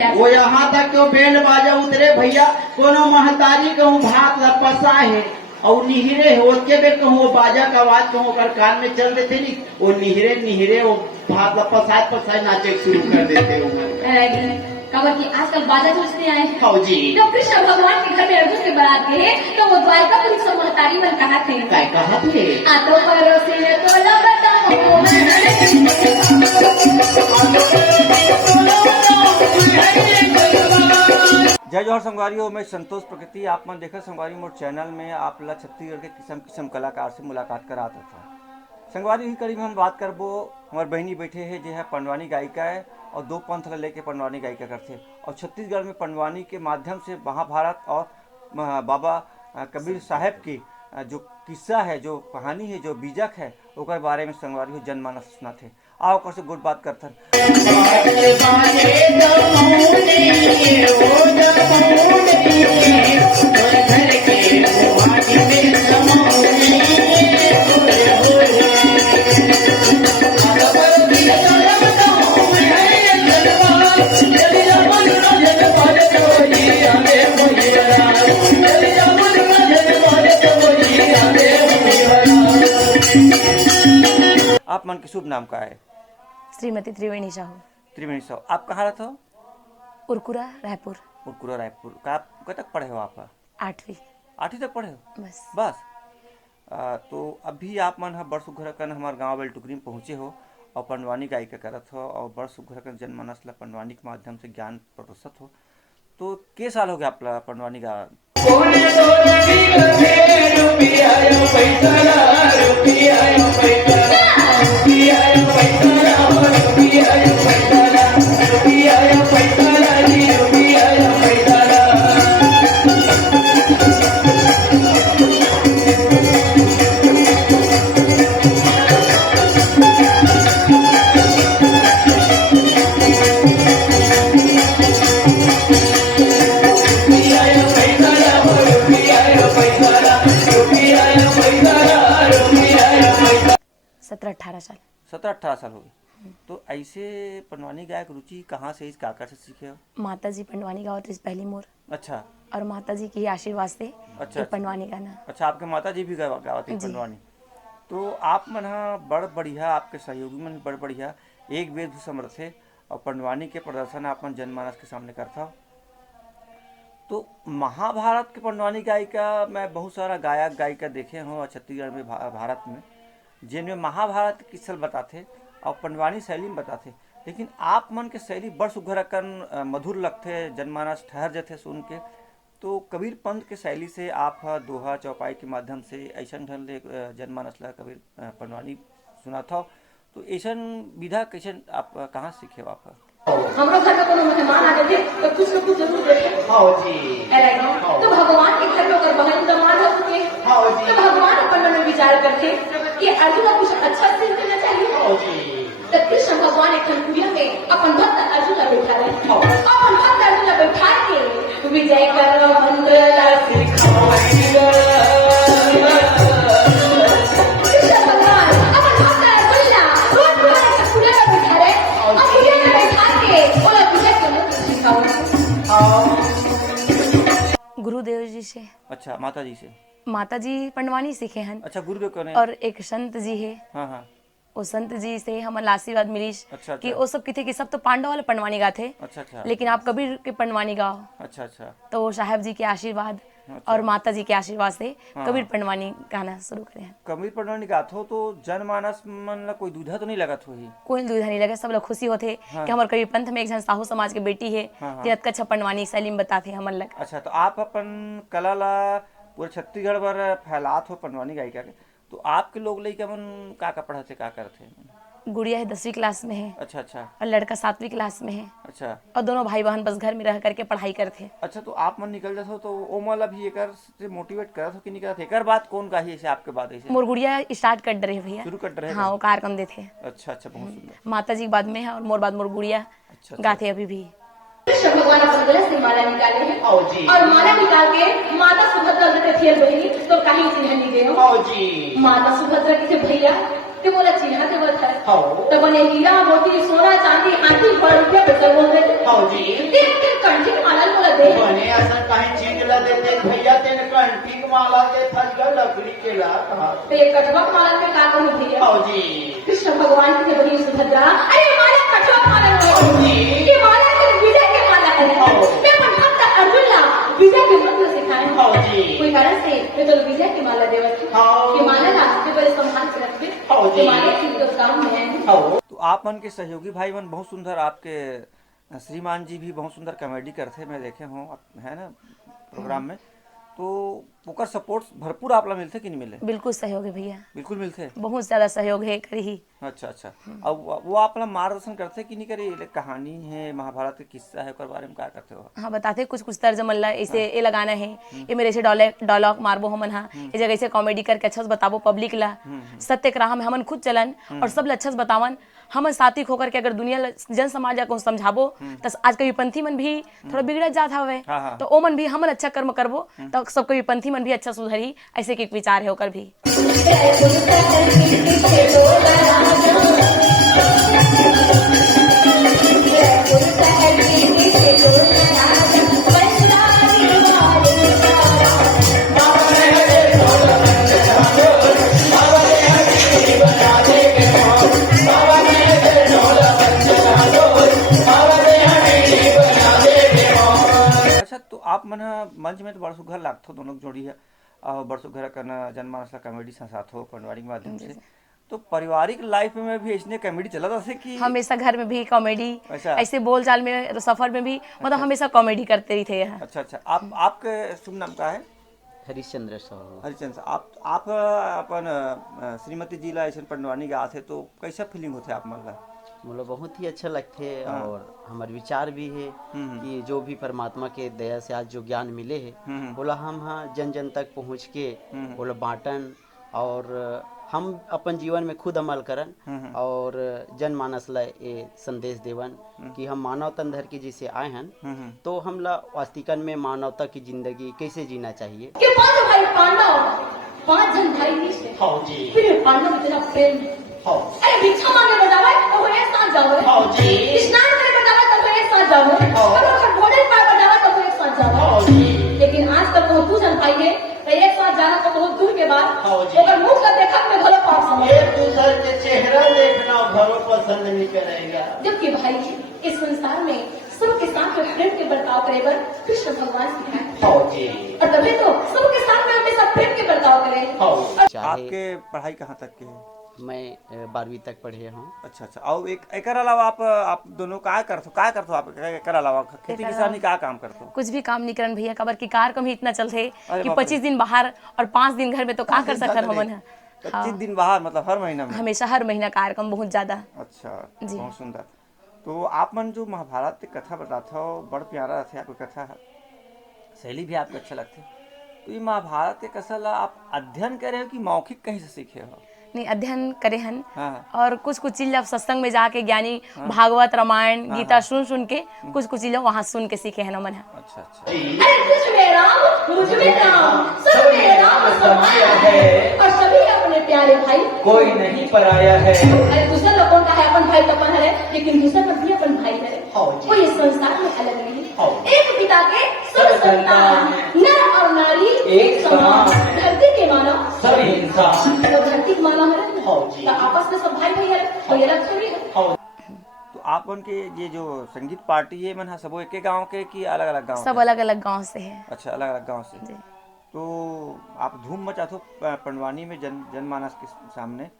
वो यहाँ तक क्यों बैंड बाजा उतरे भैया, कोनो महतारी कहूँ भात लपसा है और निहरे हो के बेर कहूँ वो बाजा का आवाज कहूँ कर कान में चल देते नहीं, वो निहरे निहरे वो भात लपसाए पसाए नाचे शुरू कर देते हो। कबर की आजकल बाजा सोचते आए हैं। हाँ जी। तो कृष्ण भगवान के घर में अर्जुन के बारात गए तो वो द्वारकापुरी सब महतारी मन कहा थे। क्या कहा थे? आतो परोसे है तो जय जोहर संगवारियों, मैं संतोष प्रकृति आप मन देखा संगवारी मोर चैनल में आप ला छत्तीसगढ़ के किस्म किस्म कलाकार से मुलाकात कराता था। संगवारी ही कड़ी में हम बात करबो, हमारे बहनी बैठे हैं जो है पंडवानी गायिका है और दो पंथ लेके पंडवानी गायिका करते और छत्तीसगढ़ में पंडवानी के माध्यम से महाभारत और बाबा कबीर साहब की जो किस्सा है, जो कहानी है, जो बीजक है ओकर बारे में संगवारी हो जनमानस सुना थे। आओ कर से गुड बात करथन। आप मन के शुभ नाम का है? श्रीमती त्रिवेणी साहू। त्रिवेणी साहू, आप कहाँ रहते हो? उरकुरा रायपुर। उरकुरा रायपुर का आप कब तक पढ़े हो? आप 8वीं। 8वीं तक पढ़े हो? बस। तो अभी आप मन बड़ सुघर कन हमारे गाँव बेलटुकरी में पहुँचे हो और पंडवानी गायिका करत हो और बड़ सुघर कन जनमानस ला पंडवानी के माध्यम से ज्ञान प्रदर्शित हो। तो के साल हो गया आप पंडवानी गा? सत्रह 18 साल। 17-18 साल हो गए। तो ऐसे पंडवानी गायक रुचि कहाँ से, इस काका से सीखे हो? माता जी पंडवानी गावत इस पहली मोर। अच्छा। और माता जी की आशीर्वाद से अच्छा, पंडवानी गाना। अच्छा, आपके माता जी भी गावत है पंडवानी। तो आप मन बड़ बढ़िया, आपके सहयोगी मन बड़ बढ़िया एक वेद भी समर्थ है और पंडवानी के प्रदर्शन आप मन जनमानस के सामने करता हो। तो महाभारत के पंडवानी गायिका मैं बहुत सारा गायक गायिका देखे हूँ छत्तीसगढ़ में, भारत में, जिनमें महाभारत की सल बताते और पंडवानी शैली में बताते, लेकिन आप मन के शैली बड़ सुघर कन मधुर लगते, जनमानस ठहर जाते सुन के। तो कबीर पंथ के शैली से आप दोहा चौपाई के माध्यम से ऐसा ढंग से जनमानस ला कबीर पंडवानी सुना था। तो ऐसा विधा कैसे आप कहाँ सीखे हो? आप हमरो घर में कोनो मेहमान आ गए तो कुछ न कुछ जरूर देखे। हाँ जी। तो भगवान के घर में अगर बहन दमाद हो चुके तो भगवान अपन मन में विचार करते कि अर्जुन को कुछ अच्छा सीख देना चाहिए। तो कृष्ण भगवान एक कुटिया में अपन भक्त अर्जुन ला बैठा रहे। अपन भक्त अर्जुन ला बैठा के विजय कर मंगला सिखाएगा। कृष्ण भगवान अपन भक्त अर्जुन ला रोज रोज कुटिया में बैठा रहे और कुटिया में बैठा के ओला विजय के मंत्र सिखाओ। गुरुदेव जी से। अच्छा, माता जी से? माता जी पंडवानी सीखे हैं। अच्छा, गुरुदेव कौन है? और एक संत जी है। हाँ। वो संत जी से हमारे आशीर्वाद मिली। अच्छा। कि वो सब किथे कि सब तो पांडव वाले पंडवानी गाते। अच्छा। लेकिन आप कबीर के पंडवानी गाओ। अच्छा। तो वो साहब जी के आशीर्वाद और माता जी के आशीर्वाद से कबीर पंडवानी गाना शुरू करे हैं। कबीर पंडवानी गात हो तो जनमानस मन ला कोई दूधा तो नहीं लगत हो? कोई दूधा नहीं लगे, सब लोग खुशी होते कि हमारे कबीर पंथ में एक जन साहू समाज के बेटी है जो अच्छा पंडवानी शैली में बताते हमन लग। अच्छा, तो आप अपन कला ला पूरे छत्तीसगढ़ भर फैलात हो पंडवानी गायिका के। तो आपके लोग लइका मन का पढ़ते, का करते? गुड़िया है 10वीं क्लास में है। अच्छा। और लड़का 7वीं क्लास में है। अच्छा। और दोनों भाई बहन बस घर में रह करके पढ़ाई करते। अच्छा, तो आप मन निकल जाते हो तो ओ मला भी एकर से मोटिवेट करत हो कि नहीं करत? एकर बात कौन गाही ऐसे आपके बाद ऐसे? मोर गुड़िया स्टार्ट कर रहे भैया, शुरू कर रहे। हाँ, वो कार्यक्रम देते। अच्छा, बहुत सुंदर। माता जी बाद में है और मोर बाद मोर गुड़िया गाते अभी भी। कृष्ण भगवान अपन गले से माला निकाले हैं और माला निकाल के माता सुभद्रा देते थे बहनी तो कहीं चिन्ह नहीं गए। माता सुभद्रा के भैया के बोला चिन्ह के बता तो बने हीरा मोती सोना चांदी आंटी पर रुपया पैसा बोल देते। हाँ जी। ते कंठी की माला बोला दे बने असं काही चीजला देते भैया तेन कंठी माला दे था लकड़ी के ला कहा ते कटवा माला में का करूं भैया हाँ जी। कृष्ण भगवान की बड़ी सुभद्रा अरे माला कटवा माला हाँ जी। ये माला के विजय के माला है हाँ। मैं अपन भक्त अर्जुन ला विजय के मंत्र सिखाए हाँ जी। कोई कारण से मैं तो विजय की माला देवत हाँ। ये माला रास्ते पर संभाल के रखते हाँ जी। ये माला की तो काम है हाँ तो आप मन के सहयोगी भाई मन बहुत सुंदर आपके श्रीमान जी भी बहुत सुंदर कॉमेडी करते मैं देखे हूँ है ना प्रोग्राम में तो ओकर सपोर्ट भरपूर आप ला मिलते कि नहीं मिले बिल्कुल सहयोग है भैया, बिल्कुल मिलते बहुत ज्यादा सहयोग है करी। अच्छा अच्छा अब वो आप ला मार्गदर्शन करते कि नहीं करे ये कहानी है महाभारत के किस्सा है ओकर बारे में क्या करते हो हाँ बताते कुछ कुछ तर्ज मन ला ऐसे ये लगाना है ये मेरे ऐसे डायलॉग मारबो हमन हा ये जगह ऐसे कॉमेडी करके अच्छा से बताबो पब्लिक ला सत्य के राह में हमन खुद चलन और सब ला अच्छा से बतावन हमन साथी होकर के अगर दुनिया जन समाज को समझाबो तो आज के विपंथी मन भी थोड़ा बिगड़ जात हवे तो ओ मन भी हमन अच्छा कर्म करबो तो सबके विपंथी मन भी अच्छा सुधरी ऐसे के एक विचार है ओकर भी। तो आप मन मंच में तो बड़ सुघर लागथो दोनों जोड़ी है और बड़ सुघर करना जनमानस ला कॉमेडी साथ हो पंडवाड़ी के माध्यम से तो पारिवारिक लाइफ में भी ऐसे कॉमेडी चला था कि हमेशा घर में भी कॉमेडी अच्छा। ऐसे बोल चाल में सफर में भी मतलब हमेशा कॉमेडी करते ही थे। अच्छा अच्छा आपके शुभ नाम क्या है? हरिश्चंद्र साहू। हरिचंद साहब आप अपन श्रीमती जी ला ऐसे पंडवानी गए थे तो कैसा फीलिंग होते आप मन ला? मतलब बहुत ही अच्छा लगते है और हमारे विचार भी है कि जो भी परमात्मा के दया से आज जो ज्ञान मिले है बोला हम हाँ जन जन तक पहुँच के बोला बांटन और हम अपन जीवन में खुद अमल करन और जनमानस ला ये संदेश देवन कि हम मानव तन धर के जिसे आए हैं तो हम ला वास्तविकन में मानवता की जिंदगी कैसे जीना चाहिए। कि पांच भाई पांडव 5 जन भाई नहीं हाँ जी। फिर पांडव इतना प्रेम हाँ अरे भिक्षा मांगने बजावे तो वो एक साथ जाओ हाँ जी। स्नान करने बजावे तो वो एक साथ जाओ और अगर घोड़े पर बजावे तो वो एक साथ जाओ हाँ जी। लेकिन आज तक वो 2 जन भाई है तो एक साथ जाना तो बहुत दूर के बाद हाँ जी। अगर मुख का देखा में भलो पाप समझ एक दूसरे के चेहरा देखना घरों पसंद नहीं करेगा जबकि भाई इस संसार में सबके साथ में प्रेम के बर्ताव करे बर कृष्ण भगवान सिखाए हाँ जी। और तभी तो सबके साथ में हमेशा प्रेम के बर्ताव करे हाँ। चाहे आपके पढ़ाई कहाँ तक के है? मैं 12वीं तक पढ़े हूँ। अच्छा अच्छा और एक अलावा आप दोनों क्या करते हो आप एक अलावा खेती किसानी क्या काम करते हो? कुछ भी काम नहीं करन भैया कबर की कार्यक्रम ही इतना चलते अरे कि बाप रे। 25 दिन बाहर और 5 दिन घर में तो क्या कर सकन हमन है। 25 दिन बाहर मतलब हर महीना में? हमेशा हर महीना कार्यक्रम बहुत ज्यादा। अच्छा जी। बहुत सुंदर। तो आप मन जो महाभारत की कथा बताते हो बड़ प्यारा रहते आपकी कथा शैली भी आपको अच्छा लगते तो ये महाभारत के कथा ला आप अध्ययन करे हो कि मौखिक कहीं से सीखे हो? नहीं अध्ययन करे हन हाँ। और कुछ कुछ चीज सत्संग में जाके ज्ञानी भागवत रामायण गीता सुन के कुछ कुछ चीज वहाँ सुन के सीखे हैं हमन। अच्छा अच्छा अरे तुझ में राम मुझ में राम सब में राम समाया है और सभी अपने प्यारे भाई कोई नहीं पराया है। अरे दूसरे लोगों का है अपन भाई तो अपन है लेकिन दूसरे लोग भी अपन भाई है हाँ जी। कोई इस संसार में अलग नहीं हाँ। एक पिता के सब संतान नर और नारी एक समान। धरती के मानव सभी इंसान तो धरती के मानव है हाँ जी। तो आपस में सब भाई भाई है कोई अलग थोड़ी है हाँ। तो आप उनके ये जो संगीत पार्टी है मन सब एक गांव के कि अलग अलग गांव सब के? अलग अलग गांव से है। अच्छा अलग अलग गांव से। जी। तो आप धूम मचाते हो पंडवानी में जनमानस के सामने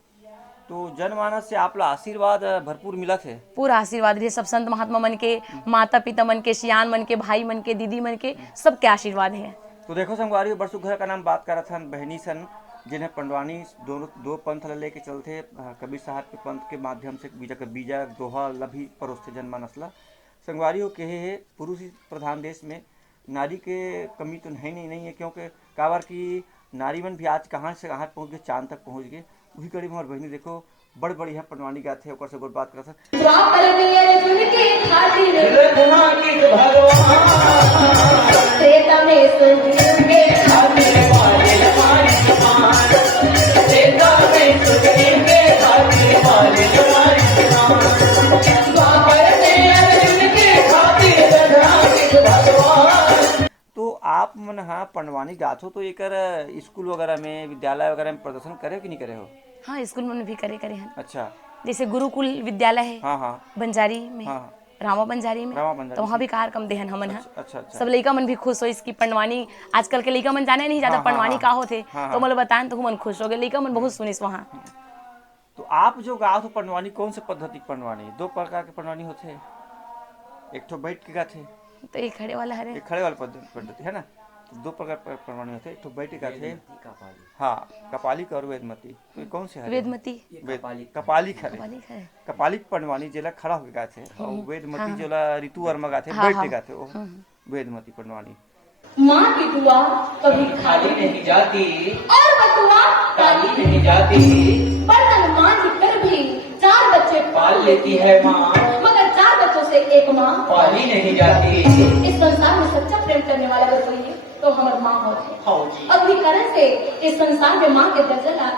तो जनमानस से आप ला आशीर्वाद भरपूर मिला थे? पूरा आशीर्वाद रहे सब संत महात्मा मन के माता पिता मन के सियान मन के भाई मन के दीदी मन के सबके आशीर्वाद है। तो देखो संगवारी बरसु घर का नाम बात कर रहा था बहनी सन जिन्हें पंडवानी दो पंथ लेके चलते कबीर साहब के पंथ के माध्यम से बीजा दोहा लभी परोसते जनमानस ला संगवारी हो कहे है पुरुष प्रधान देश में नारी के कमी तो नहीं है क्योंकि काबर की नारी मन भी आज कहाँ से कहाँ पहुँच गए चांद तक पहुँच गए वही करीब हमारे बहनी देखो बड़ बढ़िया पंडवानी गाते ओकर से बात करता द्वापर में अर्जुन के खातिर रघुनाथ भगवान त्रेता में संजीव के खातिर मारे हमारी समान सीता में सुग्रीव के खातिर मारे हमारी समान द्वापर में अर्जुन के खातिर आप पंडवानी गात हो तो एकर स्कूल वगैरह में विद्यालय वगैरह में प्रदर्शन करे हो कि नहीं करे हो? हाँ स्कूल में भी करे हैं। अच्छा। जैसे गुरुकुल विद्यालय है हाँ हाँ बंजारी में, हाँ रामा बंजारी में, रामा बंजारी तो वहाँ भी कार्यक्रम देहन हमन है। अच्छा अच्छा। सब लड़का मन भी खुश हो इसकी पंडवानी। आजकल के लड़का मन जाने नहीं ज्यादा हाँ, पंडवानी हाँ, का होते, हाँ, तो मतलब बताएं तो मन खुश हो गए, लड़का मन बहुत सुनिस वहाँ। तो आप जो गात हो पंडवानी कौन से पद्धति की पंडवानी? दो प्रकार के पंडवानी होते हैं, एक तो बैठ के गाते, तो एक खड़े वाला हरे, एक खड़े वाली पद्धति है ना। तो दो प्रकार पंडवानी होते हैं, एक तो बैठ के गाते, हाँ कपाली और वेदमती। तो कौन से है? वेदमती कपाली खड़े, है। कपाली पंडवानी जेला खड़ा होके गाते और वेदमती जोला ऋतु वर्मा गाते हाँ, बैठ के हाँ। गाते, वो वेदमती पंडवानी। माँ की दुआ कभी खाली नहीं जाती और बटुआ काली नहीं जाती, बर्तन मांझ कर भी 4 बच्चे पाल लेती है माँ मगर 4 बच्चों से एक माँ पाली नहीं जाती। इस संसार में सच्चा प्रेम करने वाला अगर कोई है तो हमारी माँ होती है। हाँ जी अब भी कारण से इस संसार में माँ के दर्जा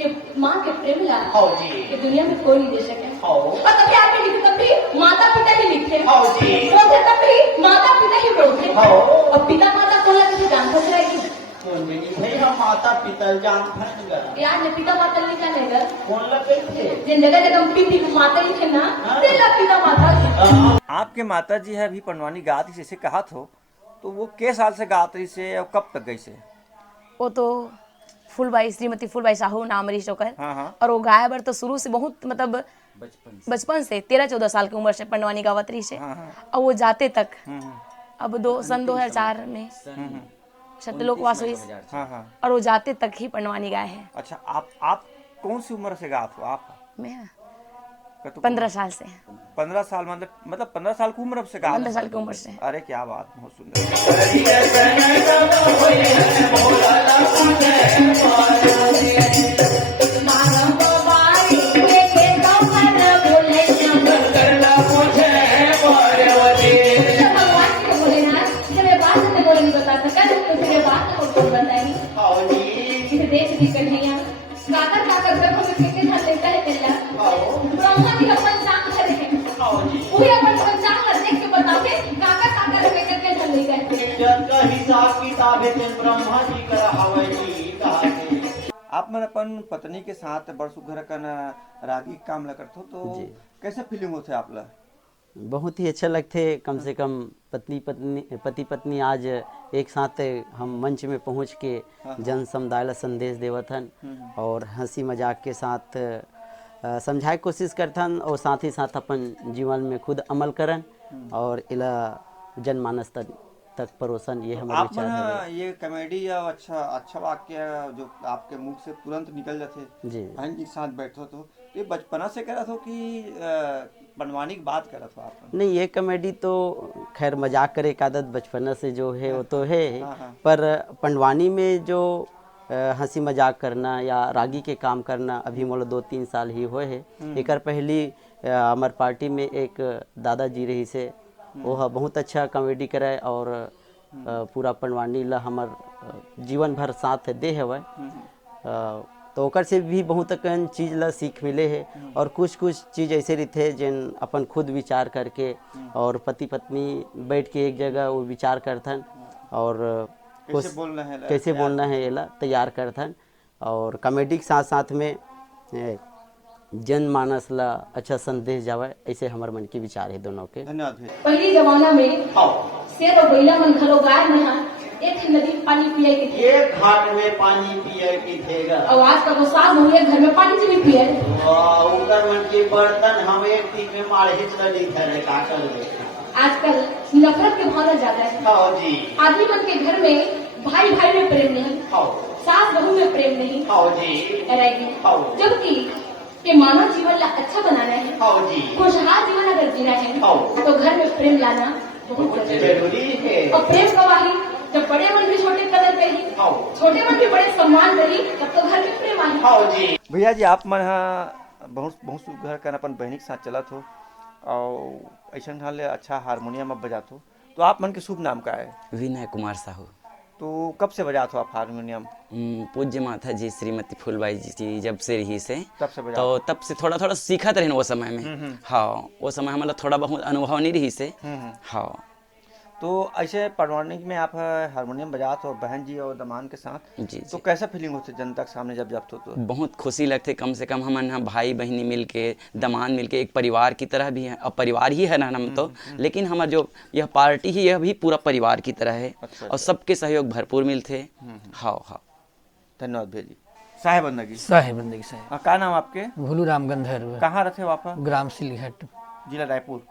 ये माँ के प्रेम ला हाँ जी ये दुनिया में कोई नहीं दे सके। हाँ और कभी आगे लिखते कभी माता पिता ही लिखते हाँ जी बोलते कभी माता पिता ही बोलते। हाँ। और पिता माता को लगे तो जान फंस रहेगी कौन नहीं भाई, हम माता पिता जान फंस गया। यार ने पिता माता लिखा नहीं गर कौन लगे थे? जिन जगह जगह पिता माता लिखे ना तेरा पिता माता। आपके माता जी है अभी पंडवानी गाती जैसे कहा तो वो के साल से गात रही से और कब तक गई से? वो तो फूलबाई श्रीमती फूलबाई साहू नाम रही शोकर। हाँ हाँ। और वो गाय बर तो शुरू से बहुत मतलब बचपन से 13-14 साल की उम्र से पंडवानी गावत रही से। हाँ, हाँ। और वो जाते तक हम्म, अब सन 2004 में सत्यलोकवास हुई हाँ हाँ। और वो जाते तक ही पंडवानी गाय है। अच्छा आप कौन सी उम्र से गात हो आप? मैं का तो 15 साल से 15 साल मतलब 15 साल की उम्र से गात? 15 साल की उम्र से। अरे क्या बात, बहुत सुंदर। हिसाब किताब है ब्रह्मा जी का हवाई जी कहा थे। आप मन अपन पत्नी के साथ बड़ सुघर कन रागी काम ला करथो तो जी। कैसे फीलिंग होते आप ला? बहुत ही अच्छा लगते, कम से कम पति पत्नी आज एक साथ हम मंच में पहुंच के जन समुदाय ला संदेश देवथन और हंसी मजाक के साथ समझाए कोशिश करथन और साथ ही साथ अपन जीवन में खुद अमल करन और इला जनमानस तक परोसन। ये हमारे आप विचार है। मन ये कॉमेडी या अच्छा वाक्य जो आपके मुंह से तुरंत निकल जाते जी बहन जी के साथ बैठो तो ये बचपना से करा था कि पंडवानी की बात करा था आप? नहीं, ये कॉमेडी तो खैर मजाक करे एक आदत बचपना से जो है वो तो है, हाँ, हाँ। पर पंडवानी में जो हंसी मजाक करना या रागी के काम करना अभी मोला 2-3 साल ही हुए है। एक पहली हमार पार्टी में एक दादाजी रही से वो बहुत अच्छा कॉमेडी करे और पूरा पंडवानी ला हमार जीवन भर साथ दे हवे। तो ओकर से भी बहुत कन चीज ला सीख मिले है और कुछ चीज ऐसे रहते जिन अपन खुद विचार करके और पति पत्नी बैठ के एक जगह वो विचार करथन और कैसे बोलना है ये ला तैयार करथन और कॉमेडी के साथ साथ में जनमानस ला अच्छा संदेश जावे, ऐसे हमारे मन के विचार है दोनों के। धन्यवाद भैया। पहली जमाना में शेर और बैला मन घरो गाय में एक नदी पानी पिए के थे। एक घाट में पानी पिए की थेगा और आज का वो सास बहुए घर में पानी से भी पिए। ऊपर मन के बर्तन हम एक दिन में माढ़े चली थे का कर ले। आजकल नफरत के भावना ज्यादा है। हाँ जी। आदमी मन के घर में भाई भाई में प्रेम नहीं, हाँ सास बहू में प्रेम नहीं हाँ जी। रहेगी। हाँ जबकि ये मानव जीवन ला अच्छा बनाना है, हाँ जी। खुशहाल जीवन अगर जीना है हाँ। तो घर में प्रेम लाना बहुत जरूरी है। और प्रेम कब आई? जब बड़े मन भी छोटे कदर करी, हाँ छोटे मन भी बड़े सम्मान करी, तब तो घर में प्रेम आई। हाँ जी। भैया जी आप मन बहुत सुघर कर अपन बहनी के साथ चला हो और ऐसा हाल अच्छा हारमोनियम अब बजात हो, तो आप मन के शुभ नाम का है? विनय कुमार साहू। तो कब से बजात हो आप हारमोनियम? पूज्य माता जी श्रीमती फूलबाई जी जब से रही से तब से बजा तो तब से थोड़ा सीखत रहे वो समय में। हाँ वो समय हमारा थोड़ा बहुत अनुभव नहीं रही से। हाँ तो ऐसे पडवानी में आप हारमोनियम बजात हो बहन जी और दमान के साथ, जी तो जी कैसा फीलिंग होती जनता के सामने जब जब तो बहुत खुशी लगते, कम से कम हम ना भाई बहनी मिल के दमान मिल के एक परिवार की तरह भी है, अब परिवार ही है ना हम तो, लेकिन हमारा जो यह पार्टी ही यह भी पूरा परिवार की तरह है। अच्छा, और सबके सहयोग भरपूर मिलते। हाँ हाँ, धन्यवाद भैया जी। साहेब बंदगी साहेब बंदगी साहेब का नाम आपके? भोलू राम गंधर्व, कहाँ रहते हो आप? ग्राम सिलीहट, जिला रायपुर।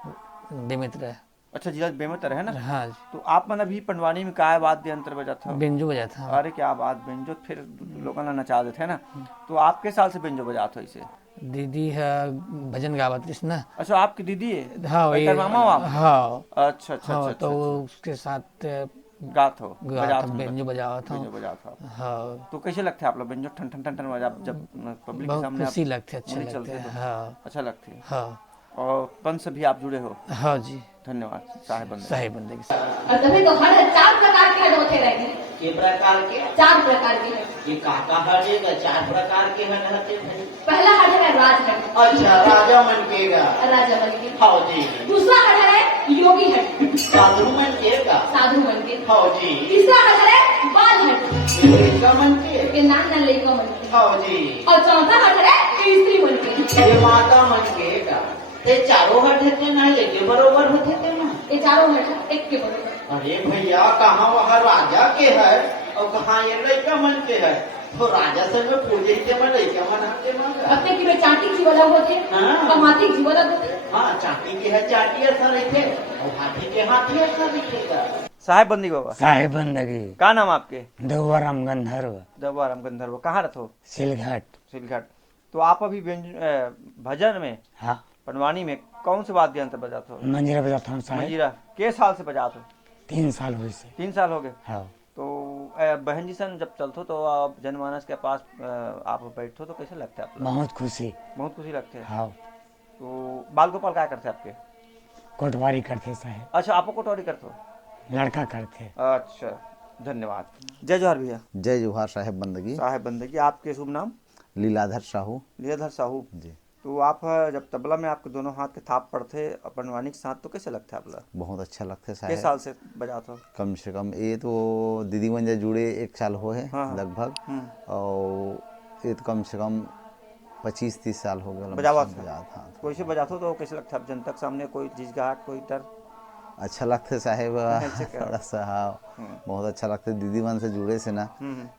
बेमित्र। अच्छा, जिला बेमेतर है ना। हाँ जी, तो आप मन अभी पंडवानी में काय वाद्य यंत्र बजा था? बेंजो बजा था। अरे क्या बात, बेंजो फिर लोगों ने नचा देते है ना। तो आप किस साल से बेंजो बजाते हो इसे? दीदी है भजन गावत रही ना। अच्छा, आपकी दीदी है? हाँ भाई मामा हो आप? हाँ अच्छा अच्छा हाँ, अच्छा, तो अच्छा। उसके साथ गात हो, बजात हो, बेंजो बजावा था। बेंजो बजात हो। हाँ, तो कैसे लगते हैं आप लोग बेंजो ठन ठन ठन ठन बजा जब पब्लिक के बहुत सामने खुशी आप लगती है, अच्छा उंगली लगता चलते है। तो हाँ अच्छा लगती है। हाँ और पंच से भी आप जुड़े हो? हाँ जी, धन्यवाद साहेब बंदगी। साहेब बंदगी साहेब। और तभी तो हर 4 प्रकार के हट होते रहेंगे। के प्रकार के? 4 प्रकार के हट। ये काका हटेगा 4 प्रकार के हट हटे भाई। पहला हट है राज हट, अच्छा, राजा मन केगा। राजा बन के। हाँ जी। दूसरा हट है योगी हट, साधु मन केगा। साधु बन के। हाँ जी। तीसरा हट है बाल हट, ये लड़का मन के। ये नान नान लड़का बन के। हाँ जी। और चौथा हट है स्त्री बन के। ये माता मन केगा। ये चारों हट है ना, एक बरोबर होते थे ना। ये चारों हट एक के बराबर। अरे भैया, कहाँ वहाँ राजा के है और कहाँ ये लड़का मन के है। तो राजा से में पूजे के मन लड़का मन हमके मन। अपने की में चाटी जीव अलग होते, हाँ। और हाथी जीव अलग होते। हाँ, चाटी के है चाटी ऐसा रहते और हाथी के हाथी ऐसा दिखेगा। साहेब बंदगी बाबा साहेब बंदगी का नाम आपके? देवा राम गंधर्व, दबाराम गंधर्व। कहाँ रहते हो? सिलघट। सिलघट। तो आप अभी भजन में हाँ, पंडवानी में कौन से वाद्य यंत्र बजाते हो? मंजीरा बजाता हूँ साहेब। मंजीरा। के साल से बजाते हो? 3 साल हुए से। 3 साल हो गए। हाँ, तो बहन जी सन जब चलते हो तो आप जनमानस के पास आप बैठो तो कैसे लगता है आप लोग? बहुत खुशी। बहुत खुशी लगते है। हाँ, तो बाल गोपाल क्या करते हैं आपके? कोटवारी करते साहेब, अच्छा, आपको कोटवारी करते हो? लड़का करते। अच्छा, धन्यवाद। जय जोहार भैया। जय जोहार साहेब बंदगी। साहेब बंदगी। आपके शुभ नाम? लीलाधर साहू। लीलाधर साहू जी। तो आप जब तबला में आपके दोनों हाथ के थाप पड़ते पंडवानी के साथ तो कैसे लगता है आप लोग? बहुत अच्छा लगता है किस साहेब। साल से बजाते हो? कम से कम ये तो दीदी वंजा जुड़े 1 साल हो है हाँ। लगभग। और ये तो कम से कम 25-30 साल हो गए बजावत है। हाँ। कोई से बजाते हो तो कैसे लगता है जनता के सामने? कोई झिझकाहट, कोई डर? अच्छा लगता है साहेब। अच्छा क्या? थोड़ा सा हाँ, बहुत अच्छा लगता है दीदी वन से जुड़े से ना।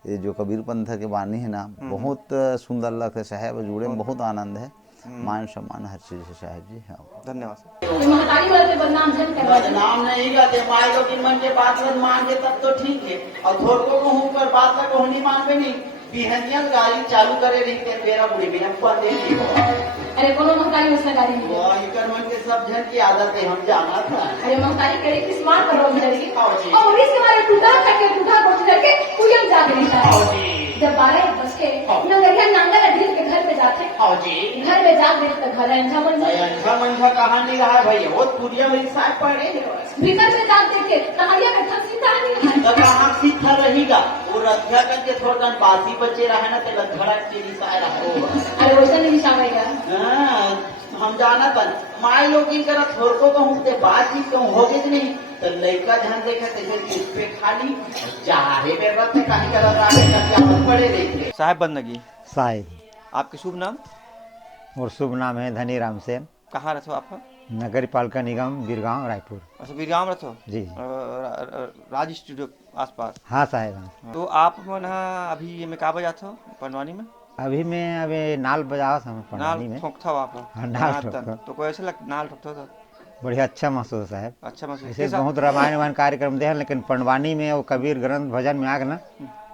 ये जो कबीर पंथ के बानी है ना, बहुत सुंदर लगता है साहेब। जुड़े में बहुत आनंद है, मान सम्मान हर चीज है साहेब जी। हाँ, धन्यवाद। महतारी वाले बदनाम जन करवा दे। बदनाम नहीं करते, माए लोग इन मन के बात लग मांगे तब तो ठीक है। और थोड़को को हूँ कर बात लग नहीं मानवे नहीं। बिहनिया गाड़ी चालू करे रही थे मेरा बुढ़ी भी हमको दे दी। अरे कोनो महतारी उसने गाड़ी नहीं दी। इकर मन के सब जन की आदत है, हम जाना था। अरे महतारी करे किस मार पर रोक लगी हाँ जी। और इसके बारे टूटा करके टूटा कोट करके पूजन जा रही हाँ था। जी। जब 12 बज के हाँ। नगरिया नांगल अधीर के घर पे जाते, हाँ जी। घर में जा देख तो घर अंधा बन गया। अंधा मंझा कहाँ नहीं रहा भैया, वो पूरिया मेरी साथ पड़े। भीतर में जा देखे तहरिया में ठग सीधा नहीं तो है। कहाँ सीधा रहेगा वो रक्षा करके थोड़ा बासी बचे रहे ना तो लखड़ा चीनी सा रहा। अरे वैसा नहीं निशावेगा। हाँ, हम जाना था माए लोग की तरह थोड़को कहूँ ते बातचीत कहूँ हो गई नहीं तो लड़का ध्यान देखा इस पे खाली चाहे पे रथ कहीं का रथ पड़े रही थे। साहेब बंदगी। साहेब। आपके शुभ नाम? और शुभ नाम है धनीराम सेन, कहाँ रहते हो आप? नगर पालिका निगम बीरगांव रायपुर। अच्छा, बीरगांव रहते हो? जी। राज स्टूडियो आसपास। हाँ साहेब। हाँ, तो आप मन अभी ये में का बजाते हो पंडवानी में? अभी मैं अभी नाल बजावा था पंडवानी नाल में। ठोकता हो आप? हाँ, नाल नाल ठोकता। तो कोई ऐसे नाल ठोकता हो? बढ़िया अच्छा महसूस साहेब। अच्छा महसूस। ऐसे बहुत रामायण कार्यक्रम दे, लेकिन पंडवानी में वो कबीर ग्रंथ भजन में आग ना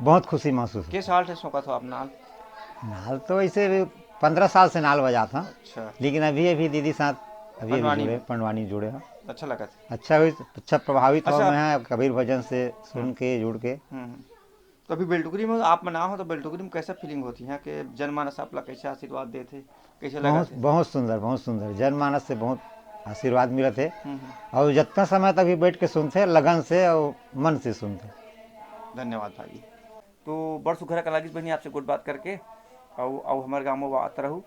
बहुत खुशी महसूस। किस साल से शौका था आप नाल? नाल तो ऐसे 15 साल से नाल बजा था, अच्छा। लेकिन अभी दीदी साथ पंडवानी जुड़े, पंडवानी जुड़े हैं। अच्छा लगा था? अच्छा हुई, अच्छा प्रभावित हुआ अच्छा। मैं कबीर भजन से सुन के जुड़ के। तो अभी बेलटुकरी में आप मना हो तो बेलटुकरी में कैसा फीलिंग होती है कि जनमानस आप लोग कैसे आशीर्वाद देते, कैसे लगा बहुत थे? बहुत सुंदर, बहुत सुंदर। जनमानस से बहुत आशीर्वाद मिले थे और जितना समय तक भी बैठ के सुनते लगन से और मन से सुनते। धन्यवाद भाई। तो बड़ सुखरा का लगी बहनी आपसे गुड बात करके और हमारे गाँव में बात रहूँ।